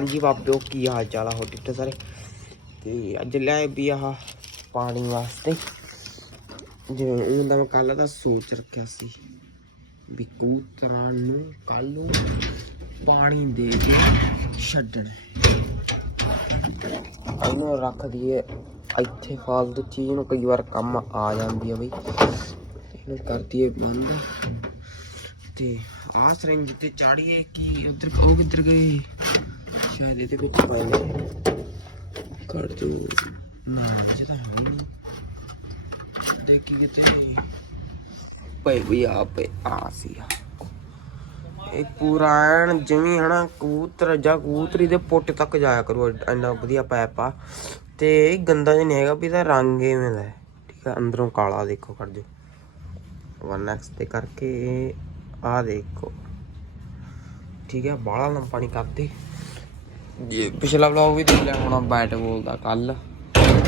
ਹਾਂਜੀ ਬਾਬਿਓ ਕੀ ਹਾਲ ਚਾਲ ਆ ਹੋ ਠੀਕ ਸਾਰੇ? ਤੇ ਅੱਜ ਲਿਆਏ ਵੀ ਆਹ ਪਾਣੀ ਵਾਸਤੇ। ਜਿਵੇਂ ਉਹ ਦਾ ਮੈਂ ਕੱਲ ਦਾ ਸੋਚ ਰੱਖਿਆ ਸੀ ਵੀ ਕਬੂਤਰਾਂ ਨੂੰ ਕੱਲ ਨੂੰ ਪਾਣੀ ਦੇ ਕੇ ਛੱਡਣਾ। ਇਹਨੂੰ ਰੱਖ ਦਈਏ, ਇੱਥੇ ਫਾਲਤੂ ਚੀਜ਼ ਨੂੰ ਕਈ ਵਾਰ ਕੰਮ ਆ ਜਾਂਦੀ ਆ ਬਈ। ਇਹਨੂੰ ਕਰ ਦਈਏ ਬੰਦ। ਤੇ ਆਹ ਸਰੰਜ ਤੇ ਚਾੜੀਏ, ਕਿ ਉਧਰ, ਉਹ ਕਿੱਧਰ ਗਏ? ਸ਼ਾਇਦ ਇਹਦੇ ਵਿੱਚ ਪਏ ਨੇ। ਕਰ ਦੋ ਨਾ ਜਿਹਦਾ ਹੈ ਨਹੀਂ ਦੇਖੀ ਕਿਤੇ ਪਏ ਵੀ ਆ ਪਏ ਆ ਸੀ ਆ। ਇਹ ਪੂਰਾ ਐਨ ਜਿਵੇਂ ਹਨਾ ਕਬੂਤਰ ਜਾਂ ਕਬੂਤਰੀ ਦੇ ਪੁੱਟ ਤੱਕ ਜਾਇਆ ਕਰੂ ਇੰਨਾ ਵਧੀਆ ਪੈਪ ਆ। ਤੇ ਇਹ ਗੰਦਾ ਜਿਹਾ ਨਹੀਂ ਹੈਗਾ ਵੀ ਇਹਦਾ ਰੰਗ ਇਵੇਂ ਦਾ ਹੈ। ਠੀਕ ਆ ਅੰਦਰੋਂ ਕਾਲਾ ਦੇਖੋ ਕਰ ਦਿਓ। 1x ਤੇ ਕਰਕੇ ਆ ਦੇਖੋ। ਠੀਕ ਹੈ ਬਾਹਲਾ ਲੰਮ ਪਾਣੀ ਕਰਦੇ। ਇਹ ਪਿਛਲਾ ਵਲੌਗ ਵੀ ਦੇਖ ਲਿਆ ਹੋਣਾ ਬੈਟ ਬੋਲ ਦਾ ਕੱਲ।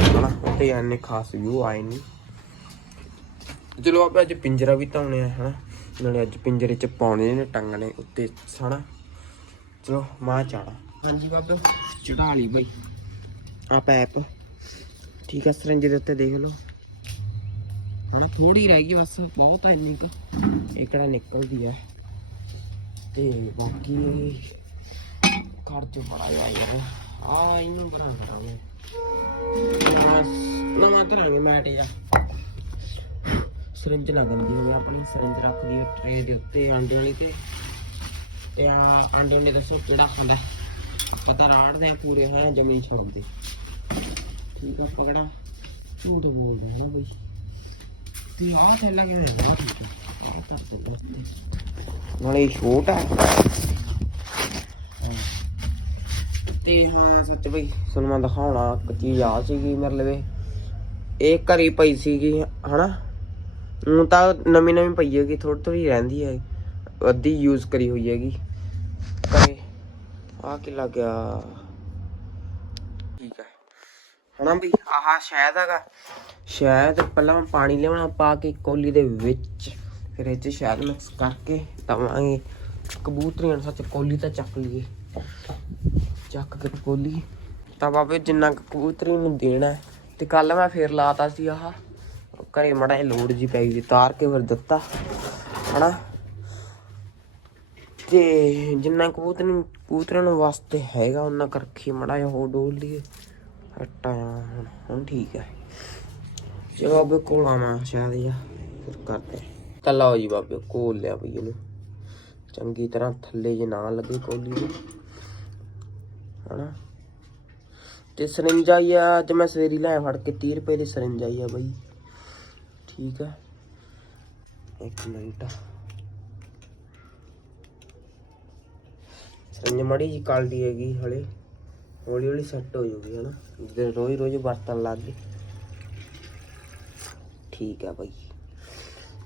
ਹਨਾ ਉੱਤੇ ਇੰਨੇ ਖਾਸ ਵਿਊ ਆਏ ਨਹੀਂ ਚਲੋ ਆਪਾਂ ਅੱਜ ਪਿੰਜਰਾ ਵੀ ਧਾਉਣੇ ਆ ਹਨਾ। ਨਾਲੇ ਅੱਜ ਪਿੰਜਰੇ ਚ ਪਾਉਣੇ ਨੇ ਟੰਗਣੇ ਉੱਤੇ ਹਨਾ। ਚਲੋ ਮਾਂ ਚਾੜਾ ਹਾਂਜੀ ਬਾਬੇ। ਚੜਾ ਲਈ ਬਾਈ। ਆ ਪੈਪ ਠੀਕ ਹੈ ਸਰੰਜ ਦੇ ਉੱਤੇ ਦੇਖ ਲਓ। ਹਣਾ ਥੋੜੀ ਰਹਿ ਗਈ ਬਸ ਬਹੁਤ ਆ ਇੰਨੀ ਕੁ। ਇਹ ਕਿਹੜਾ ਨਿਕਲਦੀ ਹੈ ਤੇ ਬਾਕੀ ਕਰ ਜੋ ਬੜਾ ਯਾਰ। ਆ ਇਹਨੂੰ ਬਣਾ ਕਰਾਂਗੇ ਨਵਾਂ ਕਰਾਂਗੇ ਮੈਟ ਜਾਂ ਸਿਰੰਜ ਲੱਗ ਜਾਂਦੀ ਹੋਵੇ ਆਪਣੀ ਸਿਰੰਜ ਰੱਖਦੀ ਹੈ ਟਰੇ ਦੇ ਉੱਤੇ ਆਂਡੇ ਵਾਲੀ ਤੇ। ਤੇ ਆ ਆਂਡੇ ਵਾਲੇ ਦੱਸੋ ਕਿਹੜਾ ਖਾਂਦਾ ਆਪਾਂ ਤਾਂ ਰਾੜਦੇ ਆ ਪੂਰੇ ਹੋਏ ਆ ਜ਼ਮੀਨ ਛੋੜਦੇ ਠੀਕ ਆ ਪਕੜਾ। ਝੂਠ ਬੋਲਦੇ ਹਾਂ ਬਈ। ਤੇ ਆ ਠੀਕ ਆ। ਇਹ ਨਾਲੇ ਛੋਟ ਹੈ। ਤੇ ਹਾਂ ਸੱਚ ਬਈ ਸੁਣ ਮੈਂ ਦਿਖਾਉਣਾ ਇੱਕ ਚੀਜ਼ ਆ ਸੀਗੀ ਮੇਰੇ ਲਵੇ ਇਹ ਘਰੀ ਪਈ ਸੀਗੀ, ਹਨਾ? ਹੁਣ ਤਾਂ ਨਵੀਂ ਨਵੀਂ ਪਈ ਹੈਗੀ ਥੋੜੀ ਥੋੜੀ ਰਹਿੰਦੀ ਹੈ। ਅੱਧੀ ਯੂਜ਼ ਕਰੀ ਹੋਈ ਹੈਗੀ। ਘਰੇ। ਆ ਕੀ ਲੱਗ ਗਿਆ। ਠੀਕ ਹੈ। ਹਣਾ ਵੀ ਆਹ ਸ਼ਾਇਦ ਹੈਗਾ। ਸ਼ਾਇਦ ਪਹਿਲਾਂ ਮੈਂ ਪਾਣੀ ਲਿਆਉਣਾ ਪਾ ਕੇ ਕੋਲੀ ਦੇ ਵਿੱਚ। ਫਿਰ ਇਹ ਚ ਸ਼ਾਇਦ ਮਿਕਸ ਕਰਕੇ ਤਵਾਂਗੇ ਕਬੂਤਰੀਆਂ ਨੂੰ ਸੱਚ ਕੋਲੀ ਤਾਂ ਚੱਕ ਲਈਏ। ਚੱਕ ਕੇ ਕੋਲੀ ਤਾਂ ਬਾਬੇ ਜਿੰਨਾ ਕਬੂਤਰੀ ਨੂੰ ਦੇਣਾ ਤੇ ਕੱਲ ਮੈਂ ਫੇਰ ਲਾਤਾ ਸੀ ਆਹ। ਘਰੇ ਮੜਾ ਇਹ ਲੋੜ ਜੀ ਪੈ ਗਈ ਤਾਰ ਕੇ ਫਿਰ ਦਿੱਤਾ। ਹਨਾ? ਤੇ ਜਿੰਨਾ ਕਬੂਤਰ ਕਬੂਤਰਾਂ ਨੂੰ ਵਾਸਤੇ ਹੈਗਾ, ਉਹਨਾਂ ਕਰ ਮੜਾ ਜਿਹਾ ਹੋਰ ਡੋਲ ਲਈਏ। ਹਟਾ ਹੁਣ ਠੀਕ ਹੈ। ਚਲੋ ਬਾਬੇ ਕੋਲ ਆਵਾਂ ਸ਼ਾਇਦ ਜਾਂ ਫਿਰ ਕਰਦੇ ਤਾਂ ਲਓ ਜੀ ਬਾਬੇ ਕੋਲ ਲਿਆ ਬਈ ਇਹਨੂੰ। ਚੰਗੀ ਤਰ੍ਹਾਂ ਥੱਲੇ ਜੇ ਨਾ ਲੱਗੇ ਕੋਲੀ ਨੂੰ। ਹਨਾ? ਤੇ ਸਰਿੰਜਾ ਹੀ ਆ, ਅੱਜ ਮੈਂ ਸਵੇਰੀ ਲੈ ਫੜ ਕੇ 30 ਰੁਪਏ ਦੀ ਸਰਿੰਜ ਆਈ ਆ ਬਾਈ। ਠੀਕ ਹੈ ਇੱਕ ਮਿੰਟ। ਸਰਿੰਜ ਮੜੀ ਜੀ ਕਾਲਦੀ ਹੈਗੀ ਹਲੇ। ਹੌਲੀ ਹੌਲੀ ਸੈੱਟ ਹੋ ਜਾਊਗੀ, ਹਨਾ? ਜੇ ਰੋਜ਼ ਰੋਜ਼ ਵਰਤਣ ਲੱਗ ਗਏ ਠੀਕ ਹੈ ਬਾਈ।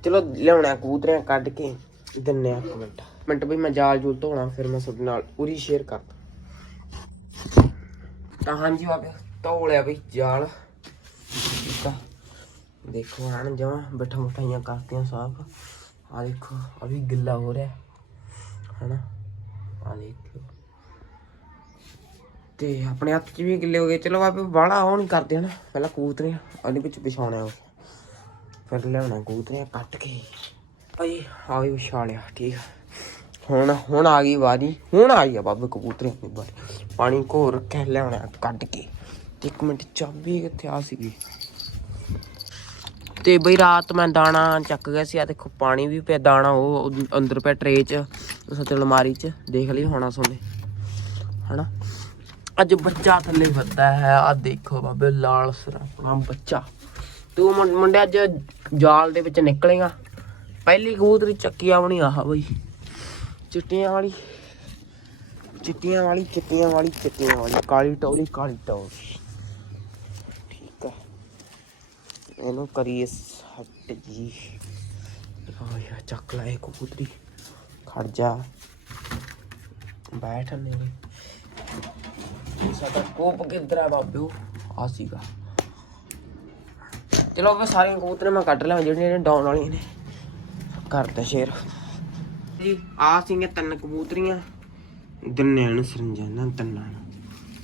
ਚਲੋ ਲਿਆਉਣਾ ਕਬੂਤਰਿਆਂ ਕੱਢ ਕੇ ਦਿੰਨੇ ਆ। ਇੱਕ ਮਿੰਟ। ਮਿੰਟ ਬਈ, ਮੈਂ ਜਾਲ ਜੂਲ ਧੋਣਾ, ਫਿਰ ਮੈਂ ਤੁਹਾਡੇ ਨਾਲ ਪੂਰੀ ਸ਼ੇਅਰ ਕਰਦਾ। ਤਾਂ ਹਾਂਜੀ ਬਾਬੇ ਧੋ ਲਿਆ ਬਈ ਜਾਲ। ਠੀਕ ਆ। ਦੇਖੋ ਹਣ ਜਮਾ ਬੈਠਾ ਮਠਾਈਆਂ ਕਰਤੀਆਂ ਸਾਫ਼। ਆ ਦੇਖੋ ਅਭੀ ਗਿੱਲਾ ਹੋ ਰਿਹਾ। ਹਨਾ ਆ ਦੇਖੋ ਤੇ ਆਪਣੇ ਹੱਥ 'ਚ ਵੀ ਗਿੱਲੇ ਹੋ ਗਏ। ਚਲੋ ਬਾਬੇ ਬਾਹਲਾ ਉਹ ਨਹੀਂ ਕਰਦੇ ਹਨਾ ਪਹਿਲਾਂ ਕਬੂਤਰੀਆਂ ਉਹਦੇ ਵਿੱਚ ਵਿਛਾਉਣਾ ਆ ਫਿਰ ਲਿਆਉਣਾ ਕਬੂਤਰੀਆਂ ਕੱਟ ਕੇ। ਭਾਈ ਆ ਵੀ ਵਿਛਾ ਲਿਆ। ਠੀਕ ਆ। ਹੁਣ ਹੁਣ ਆ ਗਈ ਵਾਰੀ, ਹੁਣ ਆਈ ਆ ਬਾਬੇ ਕਬੂਤਰੀਆਂ ਦੀ ਵਾਰੀ। ਪਾਣੀ ਘੋਰ ਰੱਖਿਆ, ਲਿਆਉਣਾ ਕੱਢ ਕੇ। ਤੇ ਇੱਕ ਮਿੰਟ, ਚਾਬੀ ਕਿੱਥੇ ਆ ਸੀਗੀ? ਤੇ ਬਈ ਰਾਤ ਮੈਂ ਦਾਣਾ ਚੱਕ ਗਿਆ ਸੀ, ਆ ਦੇਖੋ ਪਾਣੀ ਵੀ ਪਿਆ, ਦਾਣਾ ਉਹ ਅੰਦਰ ਪਿਆ ਟਰੇ 'ਚ, ਸੱਚ ਅਲਮਾਰੀ 'ਚ, ਦੇਖ ਲਈ ਹੋਣਾ ਸੋਨੇ, ਹਨਾ? ਅੱਜ ਬੱਚਾ ਥੱਲੇ ਵੱਧਾ ਹੈ, ਆ ਦੇਖੋ ਬਾਬੇ ਲਾਲ ਸਰਾ ਆਪਣਾ ਬੱਚਾ। ਤੂੰ ਮੁੰ- ਮੁੰਡੇ ਅੱਜ ਜਾਲ ਦੇ ਵਿੱਚ ਨਿਕਲੇਗਾ ਪਹਿਲੀ ਕਬੂਤਰੀ ਚੱਕੀ ਆਉਣੀ ਆਹ ਬਈ। ਚਿੱਟੀਆਂ ਵਾਲੀ ਚਿੱਟੀਆਂ ਵਾਲੀ ਚਿੱਟੀਆਂ ਵਾਲੀ ਚਿੱਟੀਆਂ ਵਾਲੀ, ਕਾਲੀ ਟੋਲੀ ਕਾਲੀ ਟੋਲੀ। ਠੀਕ ਆ ਇਹਨੂੰ ਕਰੀਏ ਸੱਟ ਜੀ। ਆ ਚੱਕ ਲੈ ਕਬੂਤਰੀ। ਖੜ ਜਾ। ਬੈਠ ਨੇ। ਸਾਡਾ ਕੋਪ ਕਿੱਧਰ ਆ ਬਾਬਿਓ? ਆ ਸੀਗਾ। ਚਲੋ ਫਿਰ ਸਾਰੀਆਂ ਕਬੂਤਰਾਂ ਮੈਂ ਕੱਢ ਲਿਆ ਜਿਹੜੀਆਂ ਨੇ ਡਾਊਨ ਵਾਲੀਆਂ ਨੇ। ਕਰਦਾ ਸ਼ੇਰ ਜੀ ਆ ਸੀਗੀਆਂ ਤਿੰਨ ਕਬੂਤਰੀਆਂ। ਦਿੰਨੇ ਆ ਇਹਨੂੰ ਸਰਿੰਜਾਂ ਨਾਲ ਤਿੰਨਾਂ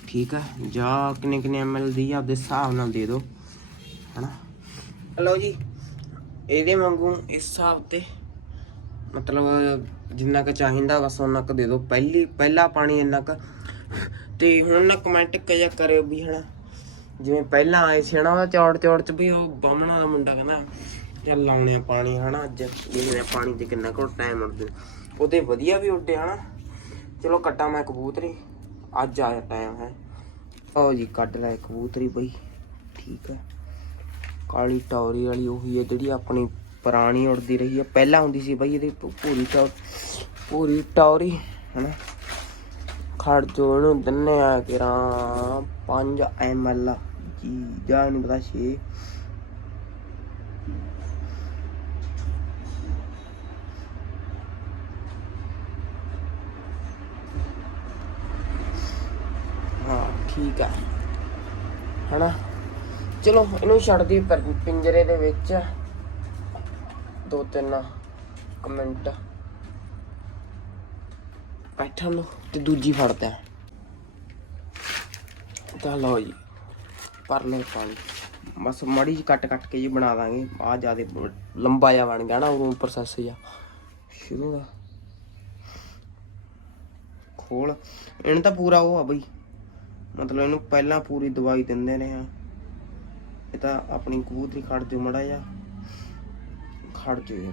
ਠੀਕ ਆ ਜਾਂ ਕਿੰਨੇ ਕਿੰਨੇ ਐਮਐਲ ਦੀ ਆ ਆਪਦੇ ਹਿਸਾਬ ਨਾਲ ਦੇ ਦਿਓ ਹਨਾ? ਲਓ ਜੀ। ਇਹਦੇ ਵਾਂਗੂ ਇਸ ਹਿਸਾਬ ਤੇ ਮਤਲਬ ਜਿੰਨਾ ਕੁ ਚਾਹੀਦਾ ਬਸ ਉਹਨਾਂ ਕੁ ਦੇ ਦਿਓ। ਪਹਿਲੀ ਪਹਿਲਾ ਪਾਣੀ ਇੰਨਾ ਕੁ। ਤੇ ਹੁਣ ਨਾ ਕਮੈਂਟ ਕਿਆ ਕਰਿਓ ਵੀ ਹਨਾ? ਜਿਵੇਂ ਪਹਿਲਾਂ ਆਏ ਸੀ ਹਨਾ ਉਹਦਾ ਚੌੜ ਚੌੜ ਚ ਵੀ ਉਹ ਬਾਹਮਣਾ ਦਾ ਮੁੰਡਾ ਕਹਿੰਦਾ ਚੱਲ ਲਾਉਣੇ ਆ ਪਾਣੀ ਹਨਾ, ਅੱਜ ਦੇਖਦੇ ਆ ਪਾਣੀ ਤੇ ਕਿੰਨਾ ਕੁ ਟਾਈਮ ਉੱਡਦੇ ਉਹਦੇ ਵਧੀਆ ਵੀ ਉੱਡੇ ਹਨਾ। ਚਲੋ ਕੱਟਾਂ ਮੈਂ ਕਬੂਤਰੀ, ਅੱਜ ਆਇਆ ਟਾਈਮ ਹੈ। ਆਓ ਜੀ, ਕੱਢ ਲੈ ਕਬੂਤਰੀ ਬਈ, ਠੀਕ ਹੈ। ਕਾਲੀ ਟੌਰੀ ਵਾਲੀ ਉਹੀ ਹੈ ਜਿਹੜੀ ਆਪਣੀ ਪੁਰਾਣੀ ਉੜਦੀ ਰਹੀ ਹੈ। ਪਹਿਲਾਂ ਹੁੰਦੀ ਸੀ ਬਈ ਇਹਦੀ ਪੂਰੀ ਭੂਰੀ ਟੌਰ ਪੂਰੀ ਟੌਰੀ, ਹਨਾ। ਖੜ ਜੋ ਇਹਨੂੰ ਦਿੰਨੇ ਆ ਕਿਰਾਂ 5 ਐਮਐਲ ਜੀ ਜਾਂ ਨਹੀਂ ਪਤਾ 6 ਹਾਂ ਠੀਕ ਆ ਹਨਾ? ਚਲੋ, ਇਹਨੂੰ ਛੱਡ ਦੀ ਪਿੰਜਰੇ ਦੇ ਵਿੱਚ ਦੋ ਤਿੰਨ ਕਮੈਂਟ ਬੈਠਣ ਲੋ ਤੇ ਦੂਜੀ ਫੜਦਾ ਤਾਂ ਲਓ ਜੀ ਪਰ ਲੈ ਪਾਣੀ ਬਸ ਮੜੀ ਜਿਹੀ ਕੱਟ ਕੱਟ ਕੇ ਜੀ ਬਣਾ ਦਾਂਗੇ। ਆ ਜਿਆਦੇ ਲੰਬਾ ਜਿਹਾ ਬਣ ਗਿਆ ਨਾ ਉਹ ਪ੍ਰੋਸੈਸ ਜਿਹਾ। ਸ਼ੁਰੂ ਦਾ ਖੋਲ। ਇਹਨੂੰ ਤਾਂ ਪੂਰਾ ਉਹ ਆ ਬਈ। ਮਤਲਬ ਇਹਨੂੰ ਪਹਿਲਾਂ ਪੂਰੀ ਦਵਾਈ ਦਿੰਦੇ ਨੇ ਆ ਇਹ ਤਾਂ ਆਪਣੀ ਕਬੂਤਰੀ ਖੜ ਦਿਓ ਮੜਾ ਜਾ ਖੜ ਦਿਓ ਯਾਰ।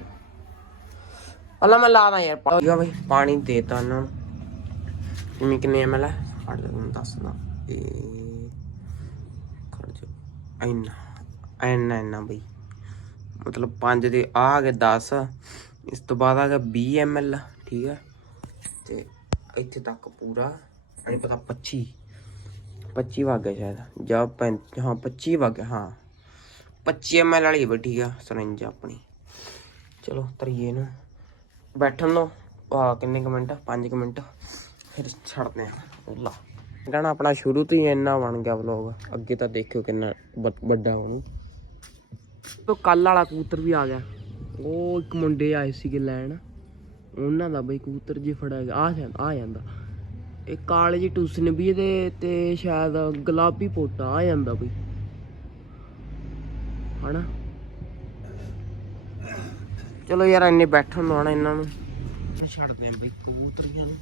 ਅੱਲਾ ਮੈਂ ਲਾ ਦਾਂ ਯਾਰ ਪਾਣੀ ਬਈ ਪਾਣੀ ਦੇਤਾ ਇਹਨਾਂ ਨੂੰ। ਕਿੰਨੀ ਕਿੰਨੇ ਐਮਐਲ ਹੈ ਖੜ ਜਾ ਤੁਹਾਨੂੰ ਦੱਸਦਾ ਇਹ ਖੜ ਜਾ ਇੰਨਾ ਇੰਨਾ ਇੰਨਾ ਬਈ। ਮਤਲਬ 5 ਦੇ ਆ ਆ ਗਏ 10 ਇਸ ਤੋਂ ਬਾਅਦ ਆ ਗਿਆ 20 ਐਮਐਲ ਠੀਕ ਹੈ ਤੇ ਇੱਥੇ ਤੱਕ ਪੂਰਾ। ਨਹੀਂ ਪਤਾ 25 25 ਵਗ ਗਿਆ ਸ਼ਾਇਦ ਜਾਂ 35 ਹਾਂ 25 ਵਗ ਗਿਆ ਹਾਂ 25 ਐਮਐਲ ਵਾਲੀ ਹੈ ਆ ਸਰਿੰਜ ਆਪਣੀ ਚਲੋ ਤਰੀਏ ਨੂੰ ਬੈਠਣ ਨੂੰ ਆ ਕਿੰਨੇ ਕੁ ਮਿੰਟ 5 ਮਿੰਟ ਫਿਰ ਛੱਡਦੇ ਆ ਉੱਲਾ ਗਾਣਾ ਆਪਣਾ ਸ਼ੁਰੂ ਤੋਂ ਹੀ ਇੰਨਾ ਬਣ ਗਿਆ ਵਲੋਗ ਅੱਗੇ ਤਾਂ ਦੇਖਿਓ ਕਿੰਨਾ ਵ- ਵੱਡਾ ਹੋਊ ਤੋਂ ਕੱਲ ਵਾਲਾ ਕਬੂਤਰ ਵੀ ਆ ਗਿਆ ਉਹ ਇੱਕ ਮੁੰਡੇ ਆਏ ਸੀਗੇ ਲੈਣ ਉਹਨਾਂ ਦਾ ਬਈ ਕਬੂਤਰ ਜੇ ਫੜਿਆ ਗਿਆ ਆ ਜਾਂਦਾ ਆ ਜਾਂਦਾ ਇਹ ਕਾਲੇ ਜੀ ਟੂਸਨ ਵੀ ਇਹਦੇ ਤੇ ਸ਼ਾਇਦ ਗੁਲਾਬੀ ਪੋਟਾ ਆ ਜਾਂਦਾ ਬਈ ਹਨਾ? ਚਲੋ ਯਾਰ ਇੰਨੇ ਬੈਠਣ ਨੂੰ ਆਣਾ ਇਹਨਾਂ ਨੂੰ। ਛੱਡਦੇ ਆਂ ਬਈ ਕਬੂਤਰੀਆਂ ਨੂੰ।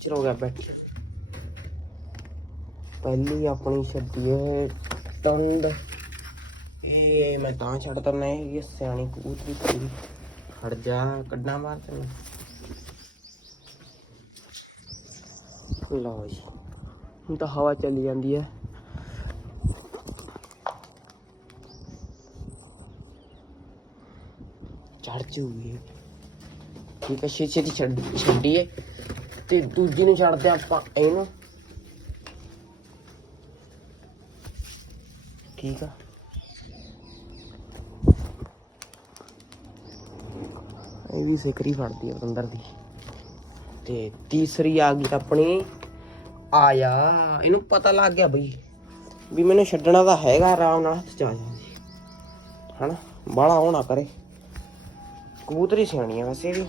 ਚਲੋ ਗਿਆ ਬੈਠੇ। ਪਹਿਲੀ ਆਪਣੀ ਛੱਡੀਏ ਟੰਡ। ਇਹ ਮੈਂ ਤਾਂ ਛੱਡ ਤਾ ਨਾ ਇਹ ਸਿਆਣੀ ਕਬੂਤਰੀ ਪੂਰੀ ਖੜ ਜਾ ਕੱਢਾਂ ਬਾਹਰ ਤੈਨੂੰ। ਲਓ ਜੀ। ਹੁਣ ਤਾਂ ਹਵਾ ਚੱਲੀ ਜਾਂਦੀ ਹੈ। ਚੜ ਜੂਗੀ। ਠੀਕ ਹੈ ਛੇ ਛੇ ਛੱਡ ਛੱਡੀਏ। ਤੇ ਦੂਜੀ ਨੂੰ ਛੱਡਦੇ ਆਪਾਂ ਇਹਨੂੰ। ਠੀਕ ਆ। ਇਹ ਵੀ ਸਿਕਰੀ ਫੜਦੀ ਆ ਅੰਦਰ ਦੀ। ਤੇ ਤੀਸਰੀ ਆ ਗਈ ਆਪਣੀ ਆਇਆ। ਇਹਨੂੰ ਪਤਾ ਲੱਗ ਗਿਆ ਬਈ ਵੀ ਮੈਨੂੰ ਛੱਡਣਾ ਤਾਂ ਹੈਗਾ, ਆਰਾਮ ਨਾਲ ਹੱਥ ਚ ਆ ਜਾਂਦੀ ਹਨਾ? ਬਾਹਲਾ ਹੋਣਾ ਕਰੇ। ਕਬੂਤਰੀ ਸਿਆਣੀ ਆ ਵੈਸੇ ਵੀ।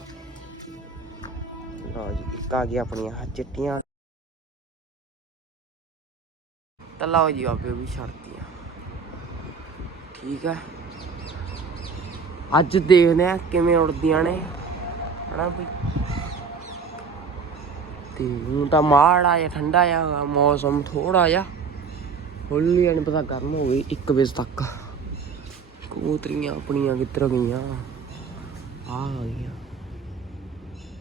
ਲਓ ਜੀ, ਇੱਕ ਆ ਗਈ ਆਪਣੀਆਂ ਆਹ ਚਿੱਟੀਆਂ। ਤਾਂ ਲਓ ਜੀ, ਆਪੇ ਵੀ ਛੱਡਤੀਆਂ। ਠੀਕ ਹੈ ਅੱਜ ਦੇਖਦੇ ਆ ਕਿਵੇਂ ਉੜਦੀਆਂ ਨੇ। ਹਨਾ ਬਈ? ਤੇ ਹੁਣ ਤਾਂ ਮਾੜਾ ਜਿਹਾ, ਠੰਡਾ ਜਿਹਾ ਮੌਸਮ ਥੋੜਾ ਜਿਹਾ। ਹੌਲੀ ਨਹੀਂ ਪਤਾ ਗਰਮ ਹੋ ਗਈ 1 ਵਜੇ ਤੱਕ। ਕਬੂਤਰੀਆਂ ਆਪਣੀਆਂ ਕਿੱਧਰ ਗਈਆਂ? ਆ ਆ ਗਈਆਂ।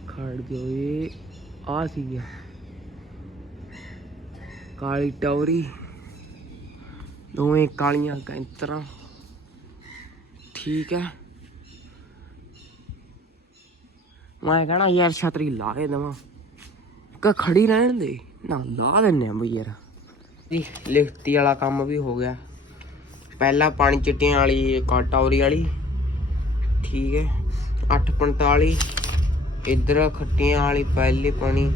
ਖੜ ਜਾਓ ਇਹ। ਆ ਸੀ ਕਾਲੀ ਟੌਰੀ। ਦੋਵੇਂ ਕਾਲੀਆਂ ਕੈਂਤਰਾਂ। ਠੀਕ ਹੈ। ਮੈਂ ਕਹਣਾ ਯਾਰ ਛਤਰੀ ਲਾ ਕੇ ਦੇਵਾਂ। ਕਿ ਖੜੀ ਰਹਿਣ ਦੇ। ਨਾ ਲਾ ਦਿੰਨੇ ਆ ਬਈ ਯਾਰ। ਜੀ, ਲਿਖਤੀ ਵਾਲਾ ਕੰਮ ਵੀ ਹੋ ਗਿਆ। ਪਹਿਲਾ ਪਾਣੀ ਚਿੱਟੀਆਂ ਵਾਲੀ ਕਾਟੌਰੀ ਵਾਲੀ। ਠੀਕ ਹੈ। 845 ਇਧਰ ਖੱਟੀਆਂ ਵਾਲੀ, ਪਹਿਲੀ ਪਾਣੀ।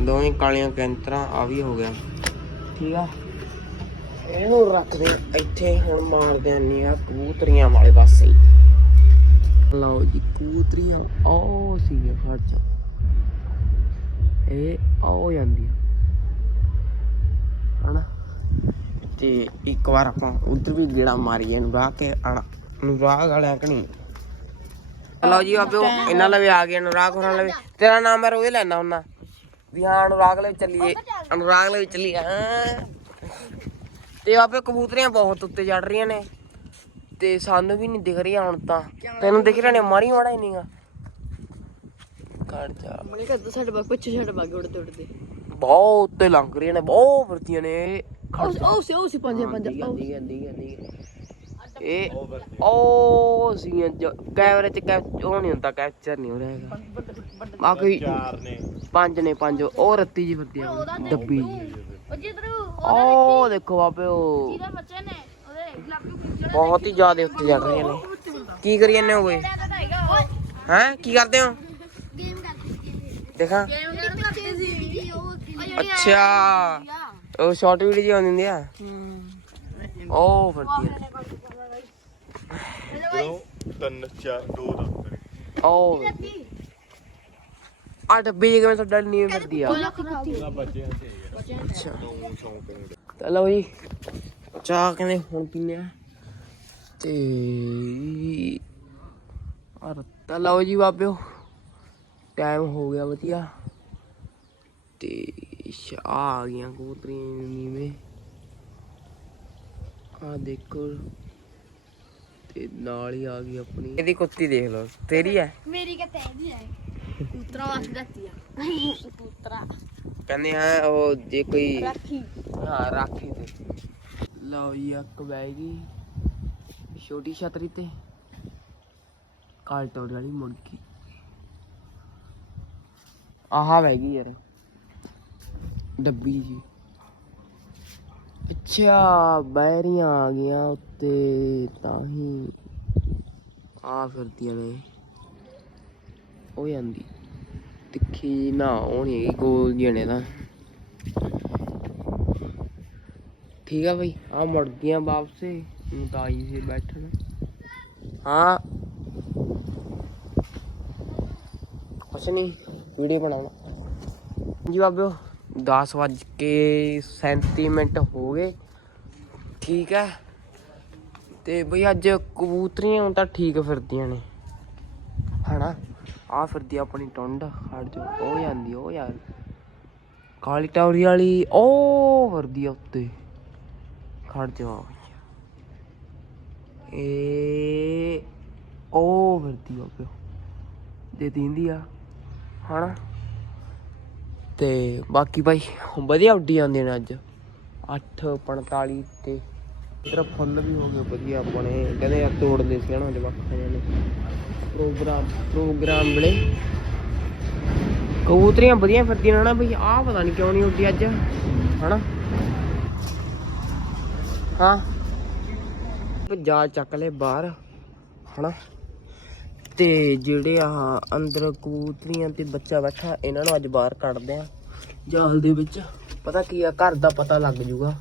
ਦੋਵੇਂ ਕਾਲੀਆਂ ਕੈਂਤਰਾਂ ਆ ਵੀ ਹੋ ਗਿਆ। ਠੀਕ ਆ। ਇਹਨੂੰ ਰੱਖਦੇ ਆ। ਇੱਥੇ ਹੁਣ ਮਾਰਦੇ ਆ ਆ ਕਬੂਤਰੀਆਂ ਵਾਲੇ ਪਾਸੇ। ਲਓ ਜੀ, ਕਬੂਤਰੀਆਂ ਉਹ ਸੀ ਖੜ ਇਹ ਆ ਹੋ ਜਾਂਦੀ ਹਨਾ? ਤੇ ਇੱਕ ਵਾਰ ਆਪਾਂ ਉਧਰ ਵੀ ਗੇੜਾ ਮਾਰੀਏ ਨੂੰ ਰਾਹ ਕੇ ਆਣਾ ਅਨੁਰਾਗ ਵਾਲਿਆਂ ਕਣੀ। ਲਓ ਜੀ ਆਪੇ ਇਹਨਾਂ ਲਵੇ ਆ ਗਏ ਅਨੁਰਾਗ ਹੋਰਾਂ ਲਵੇ। ਤੇਰਾ ਨਾਮ ਮੈਂ ਰੋਏ ਲੈਣਾ ਹੁੰਨਾ। ਵੀ ਹਾਂ, ਅਨੁਰਾਗ ਲਵੇ ਚੱਲੀਏ। ਅਨੁਰਾਗ ਲਵੇ ਚੱਲੀਏ ਤੇ ਆਪੇ ਕਬੂਤਰੀਆਂ ਬਹੁਤ ਉੱਤੇ ਚੜ ਰਹੀਆਂ ਨੇ। ਤੇ ਸਾਨੂੰ ਵੀ ਨਹੀਂ ਦਿਖ ਰਹੀਆਂ ਹੁਣ ਤਾਂ। ਤੈਨੂੰ ਦਿਖ ਰਹੀਆਂ ਨੇ ਮਾਰੀ ਮਾੜਾ ਹੀ ਨਹੀਂਗਾ ਕੱਢ ਜਾ। ਮਣੀ ਕਦ ਸਾਡੇ ਬਾਗ ਪਿੱਛੇ ਸਾਡੇ ਬਾਗ ਉੜਦੇ ਉੜਦੇ। ਬਹੁਤ ਉੱਤੇ ਲੰਘ ਰਹੀਆਂ ਨੇ ਬਹੁਤ ਵਰਤੀਆਂ ਨੇ ਉਹ ਉਹ ਸੀ ਉਹ ਸੀ ਪੰਜੇ ਪੰਜੇ ਉਹ ਦੀ ਦੀ ਦੀ ਇਹ ਉਹ ਸੀ ਕੈਮਰੇ ਚ ਕੈਪ ਉਹ ਨਹੀਂ ਹੁੰਦਾ ਕੈਪਚਰ ਨਹੀਂ ਹੋ ਰਿਹਾ ਹੈਗਾ। ਬਾਕੀ ਚਾਰ ਨੇ। ਪੰਜ ਨੇ ਪੰਜ ਉਹ ਰੱਤੀ ਜੀ ਫਿਰਦੀ ਆ ਡੱਬੀ ਜੀ ਉਹ ਜਿੱਧਰ ਉਹ ਦੇਖੋ। ਬਾਬੇ ਉਹ। ਉਹਦੇ ਬੱਚੇ ਨੇ ਉਹਦੇ ਗੁਲਾਬੀ ਖਿੱਚਣਾ ਬਹੁਤ ਹੀ ਜ਼ਿਆਦਾ ਉੱਤੇ ਚੜ ਰਹੀਆਂ ਨੇ। ਕੀ ਕਰੀ ਜਾਂਦੇ ਓਏ ਹੈ? ਕੀ ਕਰਦੇ ਹੋ? ਗੇਮ ਕਰਦੇ ਦੇਖਾਂ। ਗੇਮ ਕਰਦੇ ਸੀ। ਅੱਛਾ। ਉਹ ਸ਼ਾਰਟ ਵੀਡੀਓ ਜੀ ਆਉਂਦੀ ਹੁੰਦੀ ਆ। ਉਹ ਫਿਰਦੀ ਆ ਦੋ ਤਿੰਨ ਚਾਰ ਦੋ ਦਾ ਉਹ ਫਿਰਦੀ ਆ ਡੱਬੀ ਜੀ ਕਿਵੇਂ ਤੁਹਾਡਾ ਨੀਵੇਂ ਫਿਰਦੀ ਆ ਅੱਛਾ। ਤਾਂ ਲਓ ਜੀ ਚਾਹ ਕਹਿੰਦੇ ਹੁਣ ਪੀਨੇ ਆ ਤੇ ਔਰ ਤਾਂ ਲਓ ਜੀ ਬਾਬਿਓ। ਟਾਈਮ ਹੋ ਗਿਆ ਵਧੀਆ। ਤੇ ਆ ਗਈਆਂ ਕਬੂਤਰੀਆਂ ਨੀਵੇਂ। ਆ ਦੇਖੋ। ਤੇ ਨਾਲ ਹੀ ਆ ਗਈ ਆਪਣੀ। ਇਹਦੀ ਕੁੱਤੀ ਦੇਖ ਲਓ। ਤੇਰੀ ਹੈ? ਮੇਰੀ ਕਿਤੇ ਨਹੀਂ ਹੈ? ਪੁੱਤਰਾ ਵਾਸ ਦਿੱਤੀ ਆ। ਪੁੱਤਰਾ ਕਹਿੰਦੇ ਆ ਉਹ ਜੇ ਕੋਈ ਰਾਖੀ। ਹਾਂ ਰਾਖੀ ਤੇ। ਲਓ ਜੀ ਇੱਕ ਬਹਿ ਗਈ। ਛੋਟੀ ਛਤਰੀ ਤੇ। ਕਾਲ ਟੋੜ ਵਾਲੀ ਮੁਰਗੀ। ਆਹ ਬਹਿ ਗਈ ਯਾਰ। ਡੱਬੀ ਜੀ। ਅੱਛਾ, ਬੈਰੀਆਂ ਆ ਗਈਆਂ ਉੱਤੇ, ਤਾਂ ਹੀ ਆ ਫਿਰਦੀਆਂ ਨੇ। ਉਹ ਜਾਂਦੀ। ਤਿੱਖੀ ਨਾ, ਉਹ ਨਹੀਂ ਗੋਲ ਜਣੇ ਦਾ ਠੀਕ ਆ ਬਈ ਆ ਮੁੜ ਗਈਆਂ ਵਾਪਸ। ਹੁਣ ਤਾਂ ਆਈ ਸੀ ਬੈਠਣ। ਹਾਂ। ਕੁਛ ਨਹੀਂ ਵੀਡੀਓ ਬਣਾਉਣਾ। ਜੀ ਬਾਬਿਓ 10 ਵੱਜ ਕੇ 37 ਮਿੰਟ ਹੋ ਗਏ। ਠੀਕ ਹੈ। ਤੇ ਬਈ ਅੱਜ ਕਬੂਤਰੀਆਂ ਹੁਣ ਤਾਂ ਠੀਕ ਫਿਰਦੀਆਂ ਨੇ। ਹਨਾ? ਆ ਫਿਰਦੀ ਆਪਣੀ ਟੁੰਡ ਹਟ ਜਾ। ਉਹ ਜਾਂਦੀ ਉਹ ਯਾਰ ਕਾਲੀ ਟੌਰੀ ਵਾਲੀ ਉਹ ਫਿਰਦੀ ਆ ਉੱਤੇ। ਖੜ ਜਾ ਇਹ ਉਹ ਫਿਰਦੀ ਆ ਪਿਓ ਦੇ ਦਿੰਦੀ ਆ। ਹਨਾ? ਤੇ ਬਾਕੀ ਭਾਈ ਵਧੀਆ ਉੱਡੀ ਜਾਂਦੇ ਨੇ ਅੱਜ। 8:45 ਤੇ ਇਧਰ ਫੁੱਲ ਵੀ ਹੋ ਗਏ, ਵਧੀਆ ਆਪਣੇ ਕਹਿੰਦੇ ਯਾਰ ਤੋੜਦੇ ਸੀ ਹਨਾ ਜਵਾਕਾਂ ਨੇ ਪ੍ਰੋਗਰਾਮ ਪ੍ਰੋਗਰਾਮ ਵੇਲੇ। ਕਬੂਤਰੀਆਂ ਵਧੀਆ ਫਿਰਦੀਆਂ ਨੇ ਬਈ। ਆਹ ਪਤਾ ਨਹੀਂ ਕਿਉਂ ਨਹੀਂ ਉੱਡੀ ਅੱਜ, ਹਨਾ? ਹਾਂ। ਜਾ ਚੱਕ ਲੈ ਬਾਹਰ, ਹਨਾ? ਤੇ ਜਿਹੜੇ ਆ ਅੰਦਰ ਕਬੂਤਰੀਆਂ ਤੇ ਬੱਚਾ ਬੈਠਾ, ਇਹਨਾਂ ਨੂੰ ਅੱਜ ਬਾਹਰ ਕੱਢਦੇ ਆ। ਜਾਲ ਦੇ ਵਿੱਚ। ਪਤਾ ਕੀ ਆ, ਘਰ ਦਾ ਪਤਾ ਲੱਗ ਜੂਗਾ।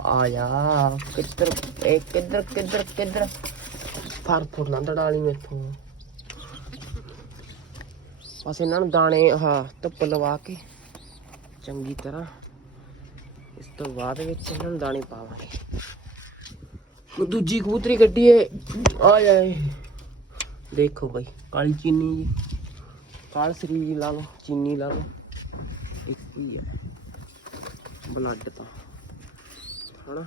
ਆ ਜਾ, ਕਿੱਧਰ, ਇਹ ਕਿੱਧਰ ਕਿੱਧਰ ਕਿੱਧਰ? ਫਰ ਫੁਰ ਨਾ ਦੜਾਲੀ ਮੈਥੋਂ। ਬਸ ਇਹਨਾਂ ਨੂੰ ਦਾਣੇ ਹਾਂ ਧੁੱਪ ਲਵਾ ਕੇ ਚੰਗੀ ਤਰ੍ਹਾਂ ਇਸ ਤੋਂ ਬਾਅਦ ਵਿੱਚ ਇਹਨਾਂ ਨੂੰ ਦਾਣੇ ਪਾਵਾਂਗੇ। ਦੂਜੀ ਕਬੂਤਰੀ ਕੱਢੀਏ ਆ ਜਾਏ ਦੇਖੋ ਬਈ, ਕਾਲੀ ਚੀਨੀ ਜੀ। ਕਾਲ ਸਰੀ ਜੀ ਲਾ ਲਓ, ਚੀਨੀ ਲਾ ਲਓ। ਇੱਕ ਹੀ ਆ। ਬਲੱਡ ਤਾਂ। ਹਨਾ?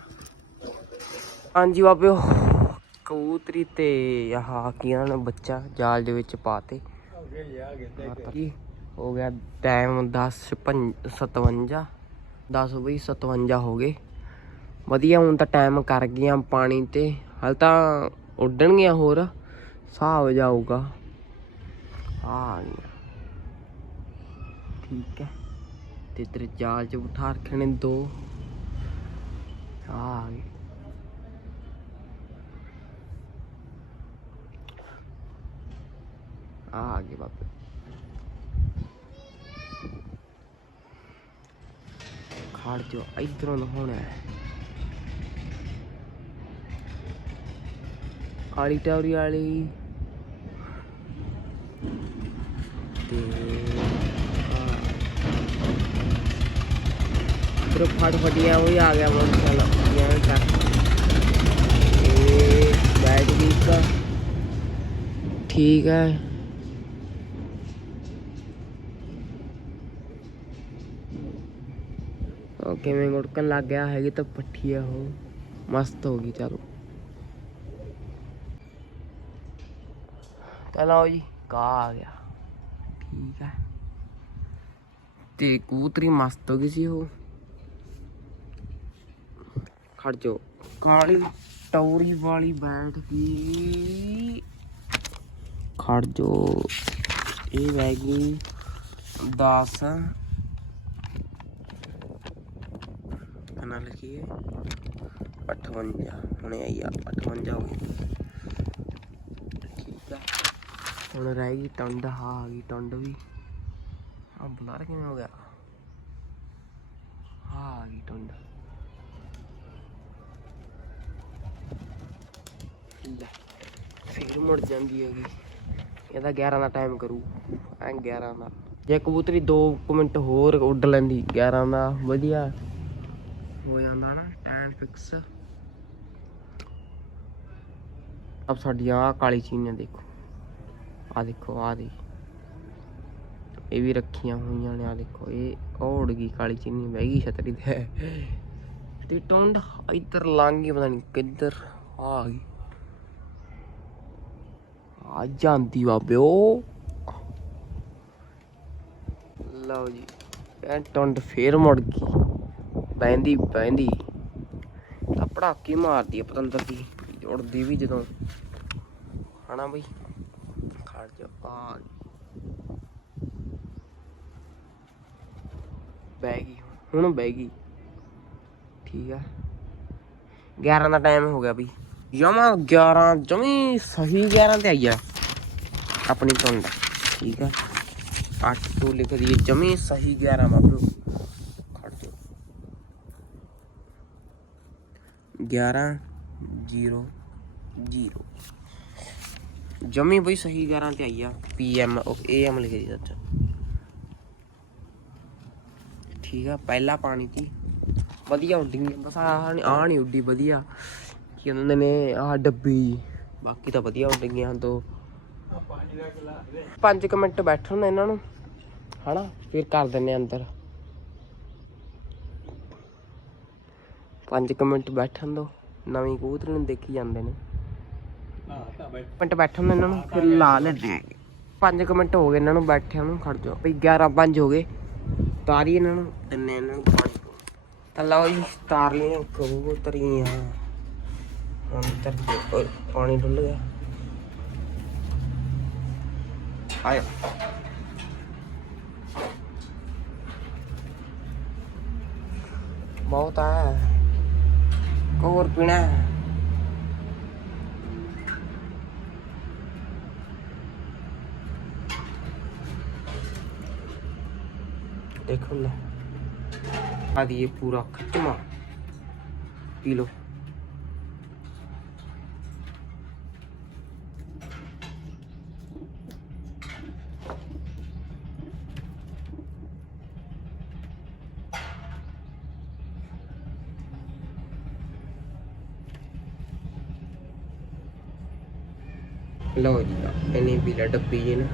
ਹਾਂਜੀ ਬਾਬਿਓ, ਕਬੂਤਰੀ ਤੇ ਆਹ ਕੀ ਇਹਨਾਂ ਨੇ ਬੱਚਾ ਜਾਲ ਦੇ ਵਿੱਚ ਪਾਤੇ ਹੋ ਗਿਆ ਟਾਈਮ 10:57 10 ਬਈ 57 ਹੋ ਗਏ। ਵਧੀਆ, ਹੁਣ ਤਾਂ ਟਾਈਮ ਕਰ ਗਈਆਂ ਪਾਣੀ ਤੇ। ਹਲ ਤਾਂ ਉੱਡਣਗੀਆਂ ਹੋਰ। ਹਿਸਾਬ ਜਾਊਗਾ ਆ। ਗਿਆ ਠੀਕ ਹੈ। ਤੇ ਤੇਰੇ ਜਾਲ ਚ ਬਿਠਾ ਰੱਖਣੇ ਦੋ। ਆ ਗਏ। ਆ ਗਏ ਬਾਪੇ ਖਾੜ ਜੋ ਇਧਰੋਂ ਹੋਣਾ ਹੈ। ਟੌਰੀ ਵਾਲੀ। ਫਟ ਫਟਿਆ ਉਹ ਹੀ ਆ ਗਿਆ ਮੋਟਰਸਾਈਕਲ ਯਾਰ ਚੱਕ ਇਹ ਬੈਠ ਗਈ ਇੱਕ ਠੀਕ ਹੈ ਉਹ ਕਿਵੇਂ ਗੁੜਕਣ ਲੱਗ ਗਿਆ, ਹੈਗੀ ਤਾਂ ਪੱਠੀ ਆ ਉਹ। ਮਸਤ ਹੋ ਗਈ, ਚਲੋ। ਚਲੋ ਜੀ ਕਾ ਆ ਗਿਆ। ਠੀਕ ਹੈ ਤੇ ਕੂਤਰੀ ਮਸਤ ਹੋ ਗਈ ਸੀ ਉਹ। ਖੜ ਜੋ ਕਾਲੀ ਟੌਰੀ ਵਾਲੀ ਬੈਠ ਗਈ ਖੜ ਜੋ ਇਹ ਰਹਿ ਗਈ 10 ਕਨਾ ਲਿਖੀਏ 58 ਹੁਣੇ ਆਈ ਆ। 58 ਹੋ ਗਈ ਹੁਣ ਰਹਿ ਗਈ ਟੰਡ। ਹਾ, ਆ ਗਈ ਟੰਡ ਵੀ। ਆ ਬੁਲਾਰ ਕਿਵੇਂ ਹੋ ਗਿਆ? ਹਾਂ, ਆ ਗਈ ਟੰਡ। ਲੈ। ਫਿਰ ਮੁੜ ਜਾਂਦੀ ਹੈਗੀ। ਇਹਦਾ 11 ਦਾ ਟਾਈਮ ਕਰੂ। ਐ 11 ਦਾ। ਜੇ ਕਬੂਤਰੀ 2 ਮਿੰਟ ਹੋਰ ਉੱਡ ਲੈਂਦੀ 11 ਦਾ, ਵਧੀਆ। ਹੋ ਜਾਂਦਾ ਨਾ ਟਾਈਮ ਫਿਕਸ ਅਬ ਸਾਡੀਆਂ ਆਹ ਕਾਲੀ ਚੀਨੀਆਂ ਦੇਖੋ। ਆ ਦੇਖੋ ਆ ਦੀ ਇਹ ਵੀ ਰੱਖੀਆਂ ਹੋਈਆਂ ਨੇ ਆ ਦੇਖੋ। ਇਹ ਉਹ ਉੜ ਗਈ ਕਾਲੀ ਚੀਨੀ ਬਹਿ ਗਈ ਛਤਰੀ ਤੇ। ਤੇ ਟੁੰਡ ਇੱਧਰ ਲੰਘ ਗਈ, ਪਤਾ ਨਹੀਂ ਕਿੱਧਰ ਆ ਗਈ। ਆ ਜਾਂਦੀ ਬਾਬਿਓ। ਲਓ ਜੀ ਇਹ ਟੁੰਡ ਫੇਰ ਮੁੜ ਗਈ। ਬੈਂਦੀ ਬੈਂਦੀ ਤਾਂ ਪੜਾਕੀ ਮਾਰਦੀ ਆ ਪਤੰਦਰ ਦੀ ਉੜਦੀ ਵੀ ਜਦੋਂ। ਹਨਾ ਬਈ? ਖੜ ਜਾ, ਆ ਬਹਿ ਗਈ ਹੁਣ ਬਹਿ ਗਈ। ਠੀਕ ਆ। 11 ਦਾ ਟਾਈਮ ਹੋ ਗਿਆ ਬਈ। ਜਮਾ 11 ਜਮੀ ਸਹੀ 11 ਤੇ ਆਈ ਆ। ਆਪਣੀ ਟੁੰਡ ਠੀਕ ਆ। 8 ਤੋਂ ਲਿਖ ਦਈਏ, ਜਮੀ ਸਹੀ 11 ਬਾਬੂ। ਖੜ ਜਾ 11 0 0 ਜਮੀ ਬਈ ਸਹੀ 11 ਤੇ ਆਈ ਆ ਪੀਐਮ ਏਐਮ ਲਿਖ ਦੀ ਸੱਚ। ਠੀਕ ਆ, ਪਹਿਲਾ ਪਾਣੀ ਤੀ। ਵਧੀਆ ਉੱਡੀ। ਬਸ ਆਹ ਨਹੀਂ ਉੱਡੀ, ਵਧੀਆ। ਕੀ ਕਹਿੰਦੇ ਨੇ ਆਹ ਡੱਬੀ ਬਾਕੀ ਤਾਂ ਵਧੀਆ ਉੱਡ ਗਈਆਂ ਦੋ। 5 ਮਿੰਟ ਬੈਠਣ ਦੇ ਇਹਨਾਂ ਨੂੰ ਹਨਾ? ਫਿਰ ਕਰ ਦਿੰਨੇ ਆ ਅੰਦਰ। 5 ਮਿੰਟ ਬੈਠਣ ਦੋ ਨਵੀਂ ਕਬੂਤਰੀ ਨੂੰ ਦੇਖੀ ਜਾਂਦੇ ਨੇ। ਮਿੰਟ ਬੈਠਣ ਦੇ ਇਹਨਾਂ ਨੂੰ। ਫਿਰ ਲਾ ਲੈਣੇ 5 ਮਿੰਟ ਹੋ ਗਏ ਇਹਨਾਂ ਨੂੰ ਬੈਠਿਆਂ ਨੂੰ ਖੜ ਜਾਓ। ਬਈ 11 5 ਹੋ ਗਏ। ਤਾਰੀ ਇਹਨਾਂ ਨੂੰ। ਦਿੰਨੇ ਇਹਨਾਂ ਨੂੰ ਪਾਣੀ ਤਾਂ ਲਓ ਜੀ ਤਾਰ ਲਈਆਂ ਕਬੂਤਰੀਆਂ। ਅੰਦਰ ਪਾਣੀ ਡੁੱਲ ਗਿਆ। ਆਇਆ। ਬਹੁਤ ਆ। ਕੋਰ ਪੀਣਾ ਹੈ। ਦੇਖੋ ਲੈ। ਆ ਦੀਏ ਪੂਰਾ ਖਤਮਾ। ਪੀ ਲਓ। ਵੀ ਨਾ ਡੱਬੀ ਜੀ ਨੇ।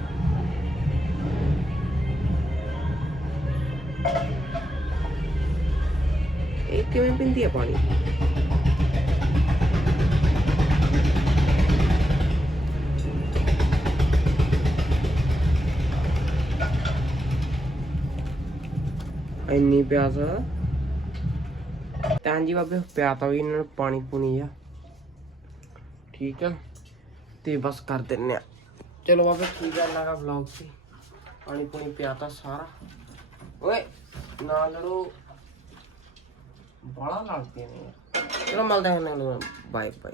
ਇਹ ਕਿਵੇਂ ਪਿੰਦੀ ਆ ਪਾਣੀ? ਇੰਨੀ ਪਿਆਸ ਤਾਂ ਜੀ ਬਾਬੇ ਪਿਆਤਾ ਵੀ ਇਹਨਾਂ ਨੂੰ ਪਾਣੀ ਪੂਣੀ ਆ। ਠੀਕ ਆ। ਤੇ ਬਸ ਕਰ ਦਿੰਨੇ ਆ। ਚਲੋ ਬਾਬੇ, ਕੀ ਗੱਲ ਲਗਾ ਵਲੌਗ ਤੇ ਪਾਣੀ ਪੂਣੀ ਪਿਆਤਾ ਸਾਰਾ। ਓਏ ਨਾ ਲੜੋ। ਬੜਾ ਲੱਗਦੇ ਨੇ ਚਲੋ ਮਿਲਦੇ ਹਾਂ ਨਾਲ ਬਾਏ ਬਾਏ